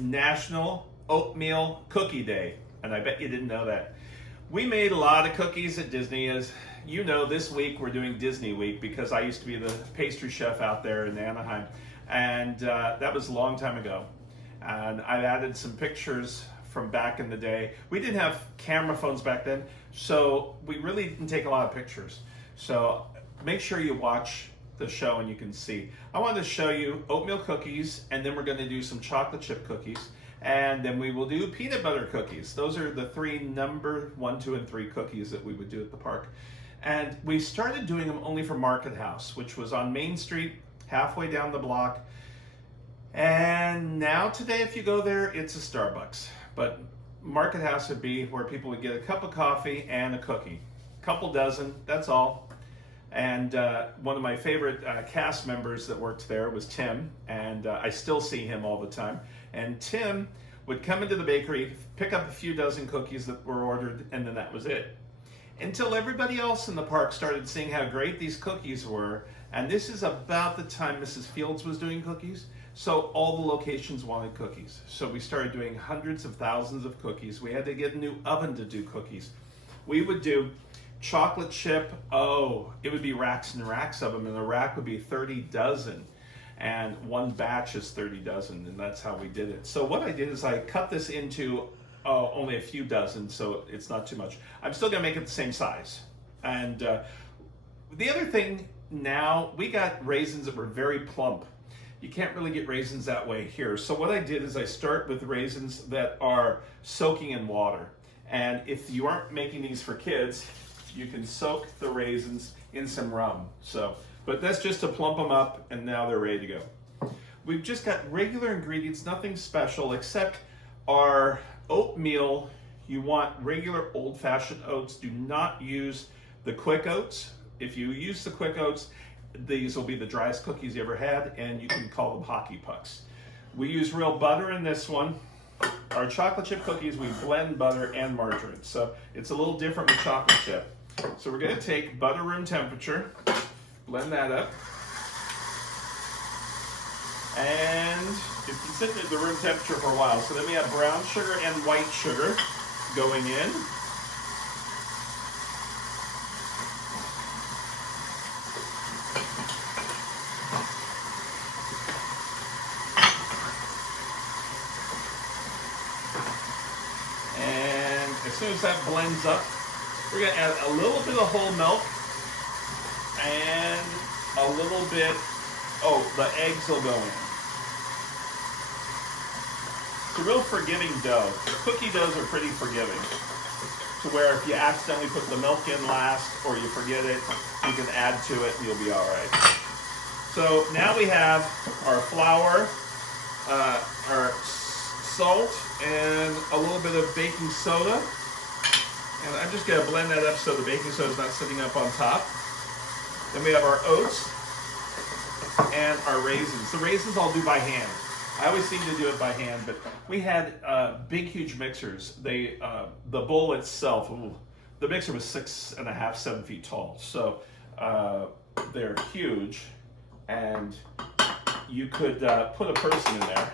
National Oatmeal Cookie Day, and I bet you didn't know that. We made a lot of cookies at Disney. As you know, this week we're doing Disney Week because I used to be the pastry chef out there in Anaheim, and that was a long time ago. And I've added some pictures from back in the day. We didn't have camera phones back then, so we really didn't take a lot of pictures. So make sure you watch the show and you can see. I wanted to show you oatmeal cookies, and then we're going to do some chocolate chip cookies, and then we will do peanut butter cookies. Those are the three number 1, 2, and 3 cookies that we would do at the park. And we started doing them only for Market House, which was on Main Street, halfway down the block. And now today, if you go there, it's a Starbucks. But Market House would be where people would get a cup of coffee and a cookie. Couple dozen, that's all. And one of my favorite cast members that worked there was Tim, and I still see him all the time. And Tim would come into the bakery, pick up a few dozen cookies that were ordered, and then that was it. Until everybody else in the park started seeing how great these cookies were, and this is about the time Mrs. Fields was doing cookies, so all the locations wanted cookies. So we started doing hundreds of thousands of cookies. We had to get a new oven to do cookies. We would do chocolate chip, it would be racks and racks of them, and a rack would be 30 dozen, and one batch is 30 dozen, and that's how we did it. So what I did is I cut this into only a few dozen, so it's not too much. I'm still gonna make it the same size. And the other thing now, we got raisins that were very plump. You can't really get raisins that way here. So what I did is I start with raisins that are soaking in water. And if you aren't making these for kids, you can soak the raisins in some rum. But that's just to plump them up, and now they're ready to go. We've just got regular ingredients, nothing special except our oatmeal. You want regular old-fashioned oats. Do not use the quick oats. If you use the quick oats, these will be the driest cookies you ever had, and you can call them hockey pucks. We use real butter in this one. Our chocolate chip cookies, we blend butter and margarine, so it's a little different with chocolate chip. So we're going to take butter room temperature, blend that up, and it's been sitting at the room temperature for a while. So then we have brown sugar and white sugar going in. And as soon as that blends up, we're going to add a little bit of whole milk and a little bit, the eggs will go in. It's a real forgiving dough. Cookie doughs are pretty forgiving, to where if you accidentally put the milk in last or you forget it, you can add to it and you'll be all right. So now we have our flour, our salt, and a little bit of baking soda. And I'm just going to blend that up so the baking soda is not sitting up on top. Then we have our oats and our raisins. The raisins I'll do by hand. I always seem to do it by hand, but we had big, huge mixers. The bowl itself, the mixer was 6.5, 7 feet tall. So they're huge, and you could put a person in there.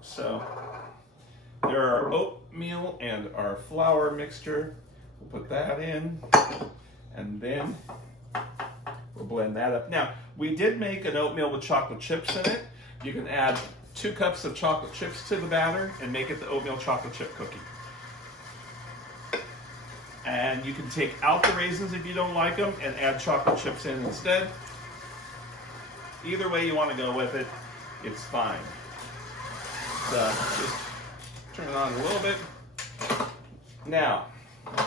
So there are oatmeal and our flour mixture. We'll put that in, and then we'll blend that up. Now, we did make an oatmeal with chocolate chips in it. You can add 2 cups of chocolate chips to the batter and make it the oatmeal chocolate chip cookie. And you can take out the raisins if you don't like them and add chocolate chips in instead. Either way you want to go with it, it's fine. So just turn it on a little bit. Now,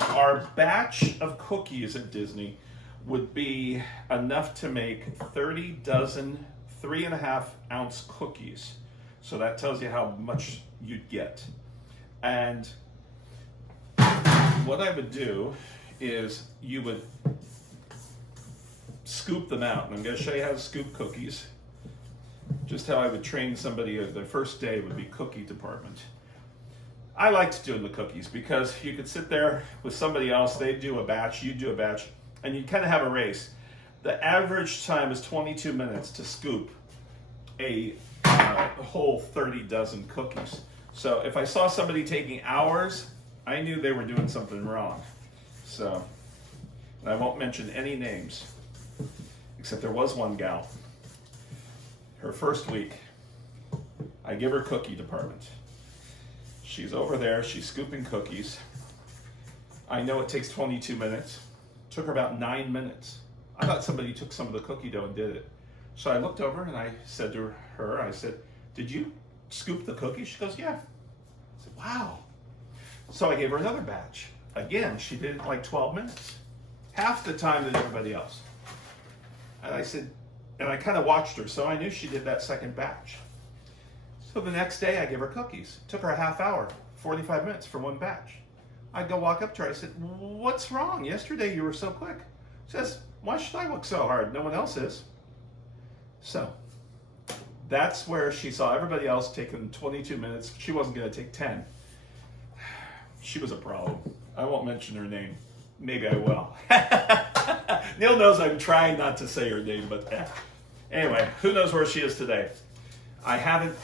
our batch of cookies at Disney would be enough to make 30 dozen 3.5 ounce cookies. So that tells you how much you'd get. And what I would do is you would scoop them out. And I'm going to show you how to scoop cookies. Just how I would train somebody. The first day would be cookie department. I liked doing the cookies because you could sit there with somebody else, they'd do a batch, you'd do a batch, and you'd kind of have a race. The average time is 22 minutes to scoop a a whole 30 dozen cookies. So if I saw somebody taking hours, I knew they were doing something wrong. So, and I won't mention any names, except there was one gal. Her first week, I give her cookie department. She's over there, she's scooping cookies. I know it takes 22 minutes. Took her about 9 minutes. I thought somebody took some of the cookie dough and did it. So I looked over and I said to her, I said, "Did you scoop the cookie?" She goes, "Yeah." I said, "Wow." So I gave her another batch. Again, she did it in like 12 minutes. Half the time than everybody else. And I said, and I kind of watched her, so I knew she did that second batch. So the next day I gave her cookies. It took her a half hour, 45 minutes for one batch. I go walk up to her, I said, "What's wrong? Yesterday you were so quick." She says, "Why should I work so hard? No one else is." So that's where she saw everybody else taking 22 minutes. She wasn't going to take 10. She was a problem. I won't mention her name. Maybe I will. Neil knows I'm trying not to say her name, but anyway, who knows where she is today. I haven't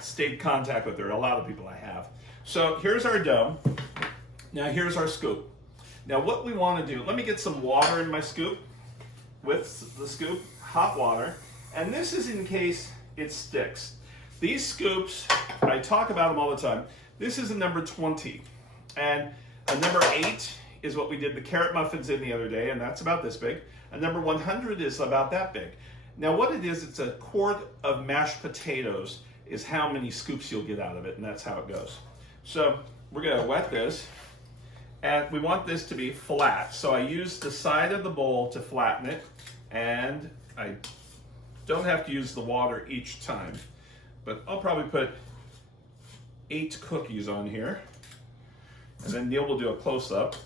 stayed in contact with her. A lot of people I have. So here's our dough. Now here's our scoop. Now what we want to do, let me get some water in my scoop, with the scoop, hot water, and this is in case it sticks. These scoops, I talk about them all the time. This is a number 20, and a number 8 is what we did the carrot muffins in the other day, and that's about this big. A number 100 is about that big. Now what it is, it's a quart of mashed potatoes is how many scoops you'll get out of it, and that's how it goes. So we're gonna wet this, and we want this to be flat. So I use the side of the bowl to flatten it, and I don't have to use the water each time, but I'll probably put 8 cookies on here, and then Neil will do a close-up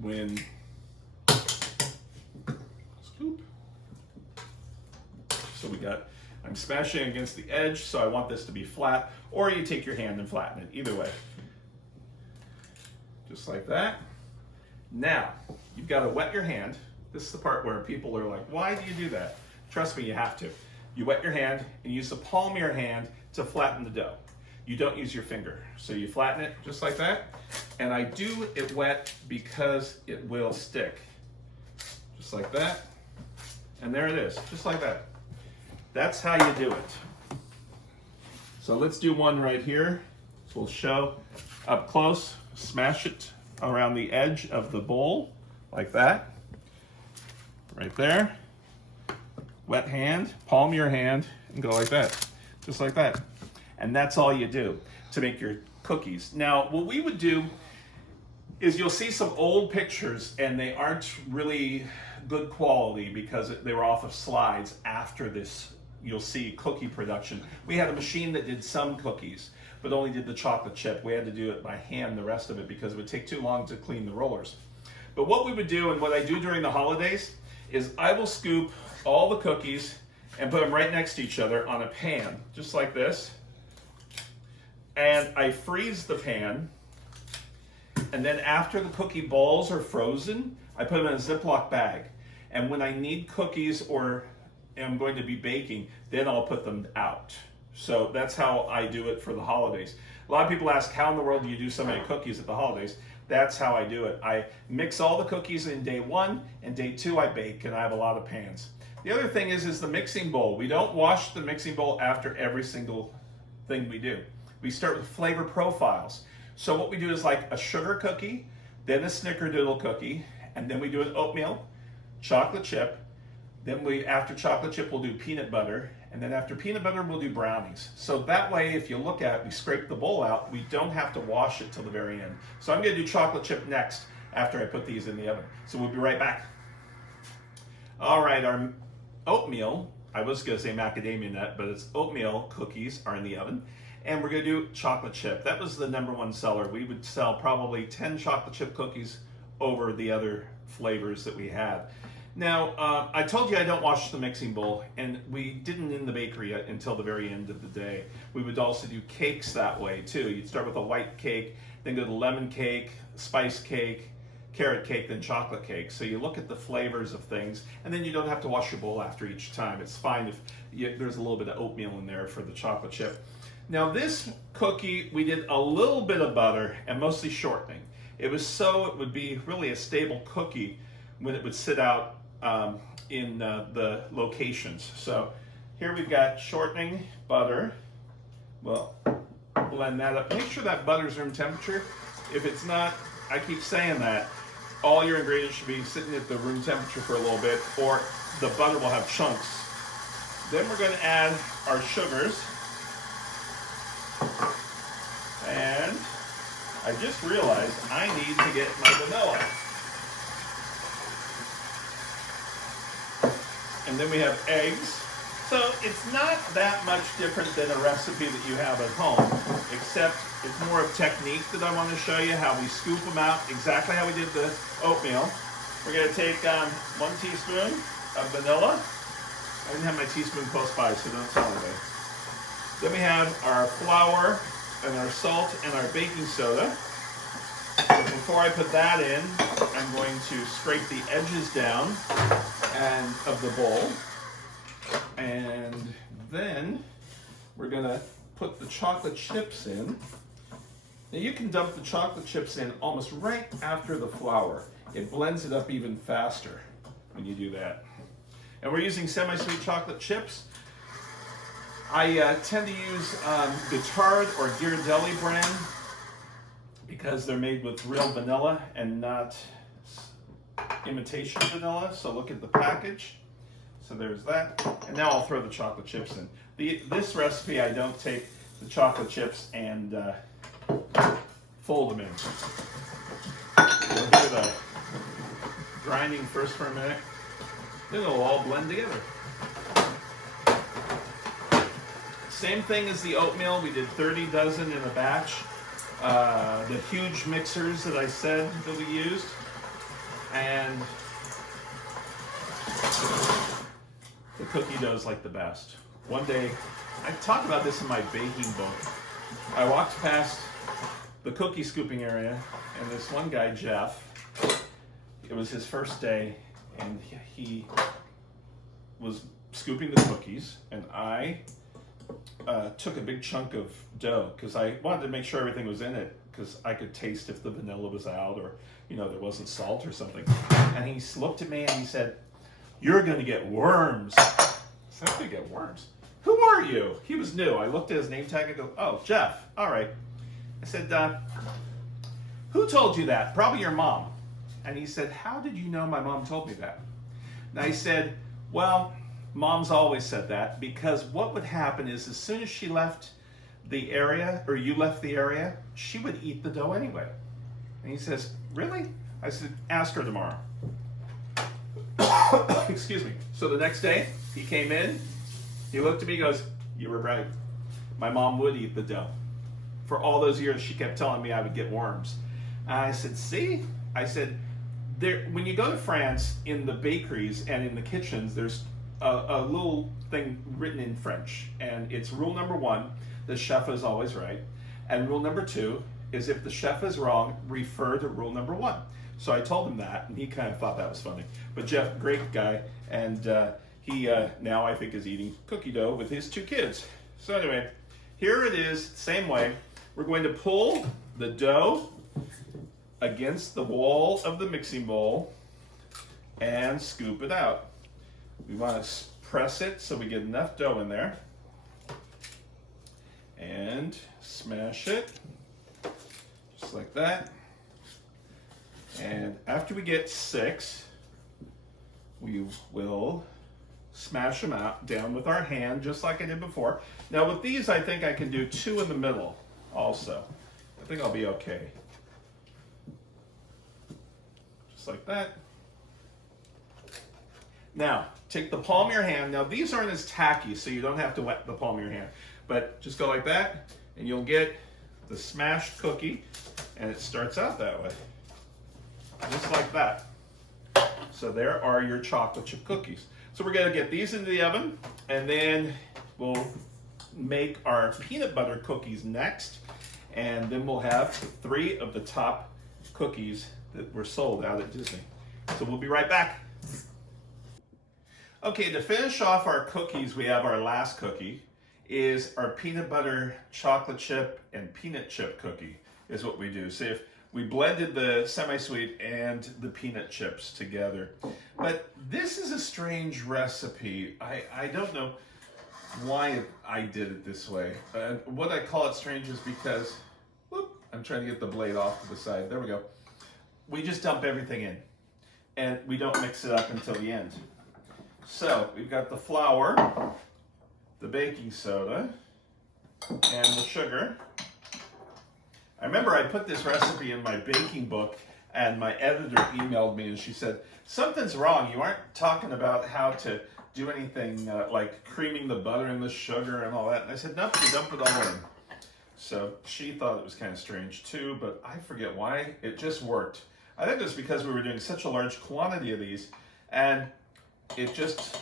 when scoop. So we got, I'm smashing against the edge, so I want this to be flat, or you take your hand and flatten it, either way. Just like that. Now, you've got to wet your hand. This is the part where people are like, "Why do you do that?" Trust me, you have to. You wet your hand and use the palm of your hand to flatten the dough. You don't use your finger. So you flatten it just like that. And I do it wet because it will stick. Just like that. And there it is, just like that. That's how you do it. So let's do one right here. So we'll show up close, smash it around the edge of the bowl, like that. Right there. Wet hand, palm your hand, and go like that. Just like that. And that's all you do to make your cookies. Now, what we would do is you'll see some old pictures, and they aren't really good quality because they were off of slides after this. You'll see cookie production. We had a machine that did some cookies, but only did the chocolate chip. We had to do it by hand, the rest of it, because it would take too long to clean the rollers. But what we would do, and what I do during the holidays, is I will scoop all the cookies and put them right next to each other on a pan, just like this. And I freeze the pan, and then after the cookie balls are frozen, I put them in a Ziploc bag. And when I need cookies or am going to be baking, then I'll put them out. So that's how I do it for the holidays. A lot of people ask, how in the world do you do so many cookies at the holidays? That's how I do it. I mix all the cookies in day 1, and day 2 I bake, and I have a lot of pans. The other thing is the mixing bowl. We don't wash the mixing bowl after every single thing we do. We start with flavor profiles. So what we do is like a sugar cookie, then a snickerdoodle cookie, and then we do an oatmeal, chocolate chip, then after chocolate chip we'll do peanut butter, and then after peanut butter we'll do brownies. So that way, if you look at it, we scrape the bowl out, we don't have to wash it till the very end. So I'm gonna do chocolate chip next after I put these in the oven. So we'll be right back. All right, our oatmeal, I was gonna say macadamia nut, but it's oatmeal cookies are in the oven. And we're gonna do chocolate chip. That was the #1 seller. We would sell probably 10 chocolate chip cookies over the other flavors that we had. Now, I told you I don't wash the mixing bowl, and we didn't in the bakery until the very end of the day. We would also do cakes that way too. You'd start with a white cake, then go to lemon cake, spice cake, carrot cake, then chocolate cake. So you look at the flavors of things, and then you don't have to wash your bowl after each time. It's fine if there's a little bit of oatmeal in there for the chocolate chip. Now this cookie, we did a little bit of butter and mostly shortening. It was so it would be really a stable cookie when it would sit out in the locations. So here we've got shortening, butter. Well, blend that up. Make sure that butter's room temperature. If it's not, I keep saying that, all your ingredients should be sitting at the room temperature for a little bit, or the butter will have chunks. Then we're going to add our sugars. And I just realized I need to get my vanilla. And then we have eggs. So it's not that much different than a recipe that you have at home, except it's more of technique that I want to show you, how we scoop them out, exactly how we did the oatmeal. We're going to take 1 teaspoon of vanilla. I didn't have my teaspoon close by, so don't tell anybody. Then we have our flour and our salt and our baking soda. So before I put that in, I'm going to scrape the edges down of the bowl. And then we're going to put the chocolate chips in. Now you can dump the chocolate chips in almost right after the flour. It blends it up even faster when you do that. And we're using semi-sweet chocolate chips. I tend to use Guittard or Ghirardelli brand because they're made with real vanilla and not imitation vanilla. So look at the package. So there's that. And now I'll throw the chocolate chips in. This recipe, I don't take the chocolate chips and fold them in. We'll do the grinding first for a minute. Then it'll all blend together. Same thing as the oatmeal. We did 30 dozen in a batch. The huge mixers that I said that we used. And the cookie dough is like the best. One day, I talk about this in my baking book. I walked past the cookie scooping area, and this one guy, Jeff, it was his first day, and he was scooping the cookies, and I took a big chunk of dough because I wanted to make sure everything was in it because I could taste if the vanilla was out or, there wasn't salt or something. And he looked at me and he said, "You're going to get worms." I said, "I'm going to get worms? Who are you?" He was new. I looked at his name tag and go, "Oh, Jeff. All right." I said, "Who told you that?" "Probably your mom." And he said, "How did you know my mom told me that?" And I said, "Well, Mom's always said that because what would happen is as soon as she left the area or you left the area, she would eat the dough anyway." And he says, "Really?" I said, "Ask her tomorrow." Excuse me. So the next day he came in, he looked at me, he goes, "You were right. My mom would eat the dough. For all those years she kept telling me I would get worms." And I said, "See?" I said, when you go to France, in the bakeries and in the kitchens, there's a little thing written in French, and it's rule number 1, the chef is always right, and rule number 2 is if the chef is wrong, refer to rule number 1. So I told him that, and he kind of thought that was funny. But Jeff, great guy, and he now I think is eating cookie dough with his 2 kids. So anyway, here it is, same way. We're going to pull the dough against the wall of the mixing bowl and scoop it out. We want to press it so we get enough dough in there and smash it just like that. And after we get 6, we will smash them out down with our hand just like I did before. Now with these, I think I can do 2 in the middle also. I think I'll be okay. Just like that. Now, take the palm of your hand. Now, these aren't as tacky, so you don't have to wet the palm of your hand. But just go like that, and you'll get the smashed cookie, and it starts out that way. Just like that. So there are your chocolate chip cookies. So we're going to get these into the oven, and then we'll make our peanut butter cookies next, and then we'll have 3 of the top cookies that were sold out at Disney. So we'll be right back. Okay, to finish off our cookies, we have our last cookie is our peanut butter chocolate chip and peanut chip cookie is what we do. So if we blended the semi-sweet and the peanut chips together. But this is a strange recipe. I don't know why I did it this way. What I call it strange is because, whoop, I'm trying to get the blade off to the side. There we go. We just dump everything in and we don't mix it up until the end. So we've got the flour, the baking soda, and the sugar. I remember I put this recipe in my baking book and my editor emailed me and she said, something's wrong. You aren't talking about how to do anything like creaming the butter and the sugar and all that. And I said, nope, you dump it all in. So she thought it was kind of strange too, but I forget why. It just worked. I think it was because we were doing such a large quantity of these and it just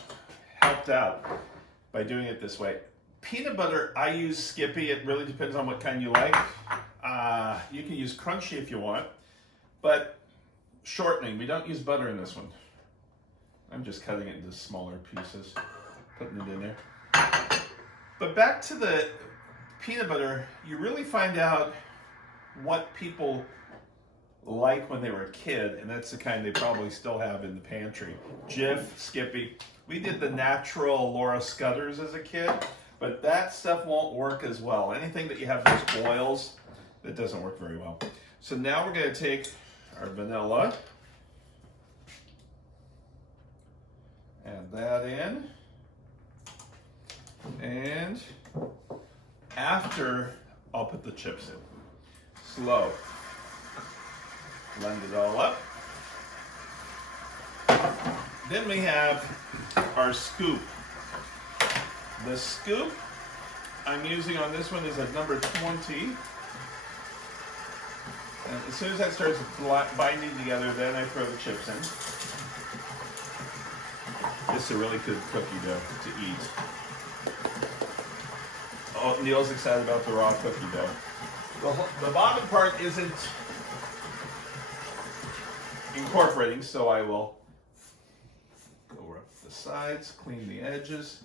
helped out by doing it this way. Peanut butter, I use Skippy. It really depends on what kind you like. You can use crunchy if you want, but shortening. We don't use butter in this one. I'm just cutting it into smaller pieces, putting it in there. But back to the peanut butter, you really find out what people like when they were a kid, and that's the kind they probably still have in the pantry. Jif, Skippy. We did the natural Laura Scudders as a kid, but that stuff won't work as well. Anything that you have those oils, that doesn't work very well. So now we're going to take our vanilla, add that in, and after I'll put the chips in. Slow. Blend it all up. Then we have our scoop. The scoop I'm using on this one is a number 20. And as soon as that starts binding together, then I throw the chips in. This is a really good cookie dough to eat. Oh, Neil's excited about the raw cookie dough. The bottom part isn't incorporating, so I will go up the sides, clean the edges.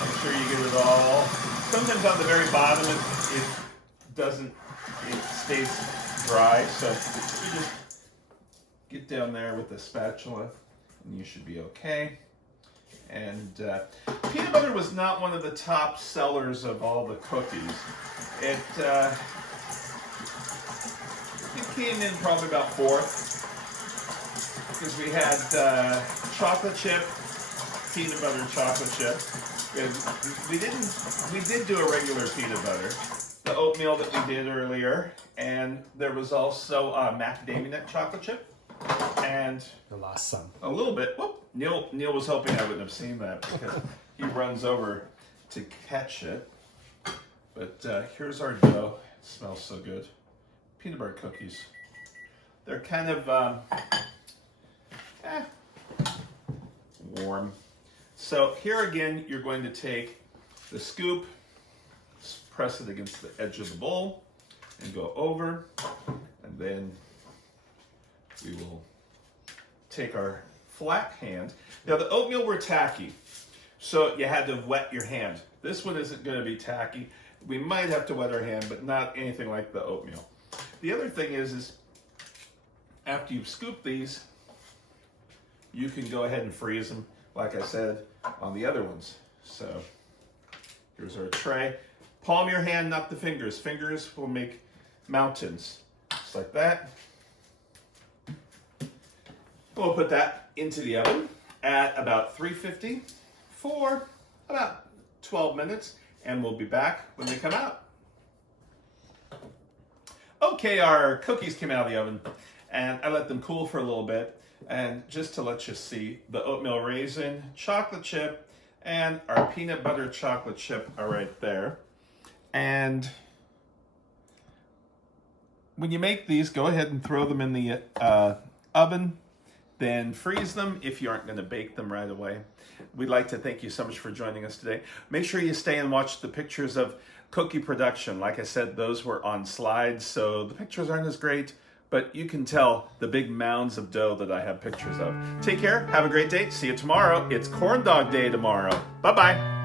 Make sure you get it all. Sometimes on the very bottom it stays dry, so you just get down there with the spatula and you should be okay. And peanut butter was not one of the top sellers of all the cookies. It came in probably about fourth because we had chocolate chip, peanut butter chocolate chip. We did do a regular peanut butter, the oatmeal that we did earlier, and there was also macadamia nut chocolate chip. And the last son. A little bit. Whoop. Neil was hoping I wouldn't have seen that because he runs over to catch it. But here's our dough. It smells so good. Peanut butter cookies. They're kind of warm. So here again, you're going to take the scoop, press it against the edge of the bowl, and go over, and then we will take our flat hand. Now the oatmeal were tacky, so you had to wet your hand. This one isn't going to be tacky. We might have to wet our hand, but not anything like the oatmeal. The other thing is after you've scooped these, you can go ahead and freeze them, like I said, on the other ones. So here's our tray. Palm your hand, not the fingers. Fingers will make mountains, just like that. We'll put that into the oven at about 350 for about 12 minutes, and we'll be back when they come out. Okay, our cookies came out of the oven, and I let them cool for a little bit. And just to let you see, the oatmeal raisin, chocolate chip, and our peanut butter chocolate chip are right there. And when you make these, go ahead and throw them in the oven then freeze them if you aren't going to bake them right away. We'd like to thank you so much for joining us today. Make sure you stay and watch the pictures of cookie production. Like I said, those were on slides, so the pictures aren't as great, but you can tell the big mounds of dough that I have pictures of. Take care. Have a great day. See you tomorrow. It's Corn Dog Day tomorrow. Bye-bye.